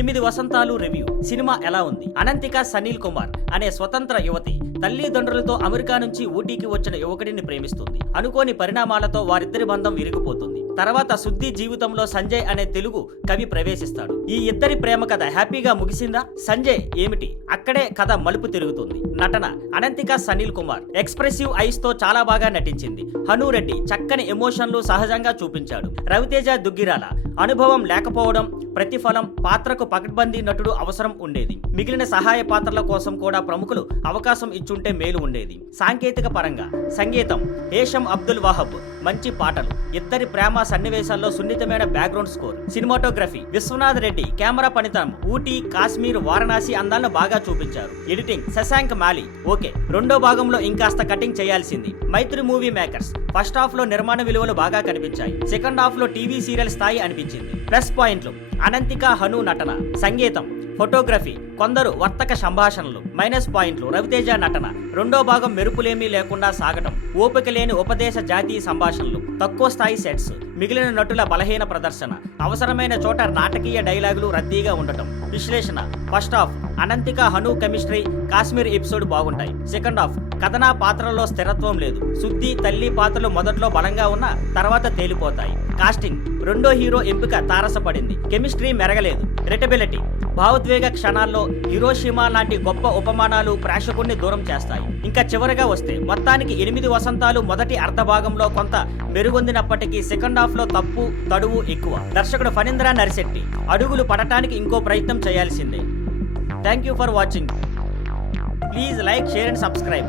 8 వసంతాలు review. Cinema ఎలా ఉంది? అనంతిక సనీల్ కుమార్ అనే స్వతంత్ర యువతి తల్లిదండ్రులతో అమెరికా నుంచి ఊటీకి వచ్చిన యువకుడిని ప్రేమిస్తుంది. అనుకోని పరిణామాలతో వారిద్దరి బంధం విరిగిపోతుంది. తర్వాత శుద్ధి జీవితంలో సంజయ్ అనే తెలుగు కవి ప్రవేశిస్తాడు. ఈ ఇద్దరి ప్రేమ కథ హ్యాపీగా ముగిసిందా? సంజయ్ ఏమిటి? అక్కడే కథ మలుపు తిరుగుతుంది. నటన అనంతిక సనీల్ కుమార్ ఎక్స్ప్రెసివ్ ఐస్ తో చాలా బాగా నటించింది. హను రెడ్డి చక్కని ఎమోషన్లు సహజంగా చూపించాడు. రవితేజ దుగ్గిరాల అనుభవం లేకపోవడం ప్రతిఫలం, పాత్రకు పకడ్బందీ నటుడు అవసరం ఉండేది. మిగిలిన సహాయ పాత్రల కోసం కూడా ప్రముఖులు అవకాశం ఇచ్చుంటే మేలు ఉండేది. సాంకేతిక పరంగా సంగీతం హేషం అబ్దుల్ వహాబ్, మంచి పాటలు, ఇద్దరి ప్రేమ సన్నివేశాల్లో సున్నితమైన background score. Cinematography Vishwanath Reddy camera పనితనం ఊటీ, కాశ్మీర్, వారణాసి అందాలను బాగా చూపించారు. Editing Shashank Mali okay. రెండో భాగంలో ఇంకాస్త కటింగ్ చేయాల్సింది. Mythri movie makers first half లో నిర్మాణ విలువలు బాగా కనిపించాయి. సెకండ్ హాఫ్ లో టీవీ సీరియల్ స్థాయి అనిపించింది. ప్లస్ పాయింట్లు అనంతిక హను నటన, సంగీతం, ఫోటోగ్రఫీ, కొందరు వర్తక సంభాషణలు. మైనస్ పాయింట్లు రవితేజ నటన, రెండో భాగం మెరుపులేమీ లేకుండా సాగటం, ఓపిక లేని ఉపదేశ జాతీయ సంభాషణలు, తక్కువ స్థాయి సెట్స్, మిగిలిన నటుల బలహీన ప్రదర్శన, అవసరమైన చోట నాటకీయ డైలాగులు రద్దీగా ఉండటం. విశ్లేషణ first half Ananthika Hanu chemistry, Kashmir episode బాగుంటాయి. సెకండ్ హాఫ్ కథనా పాత్రలో స్థిరత్వం లేదు. శుద్ధి తల్లి పాత్రలు మొదట్లో బలంగా ఉన్న తర్వాత తేలిపోతాయి. కాస్టింగ్ రెండో హీరో ఎంపిక తారసపడింది. కెమిస్ట్రీ మెరగలేదు. రిటబిలిటీ భావోద్వేగ క్షణాల్లో హిరోషిమా లాంటి గొప్ప ఉపమానాలు ప్రేక్షకుణ్ణి దూరం చేస్తాయి. ఇంకా చివరగా వస్తే మొత్తానికి 8 వసంతాలు మొదటి అర్ధ భాగంలో కొంత మెరుగొందినప్పటికీ సెకండ్ హాఫ్ లో తప్పు తడువు ఎక్కువ. దర్శకుడు ఫణీంద్ర నరిశెట్టి అడుగులు పడటానికి ఇంకో ప్రయత్నం చేయాల్సిందే. Thank you for watching. Please like, share and subscribe.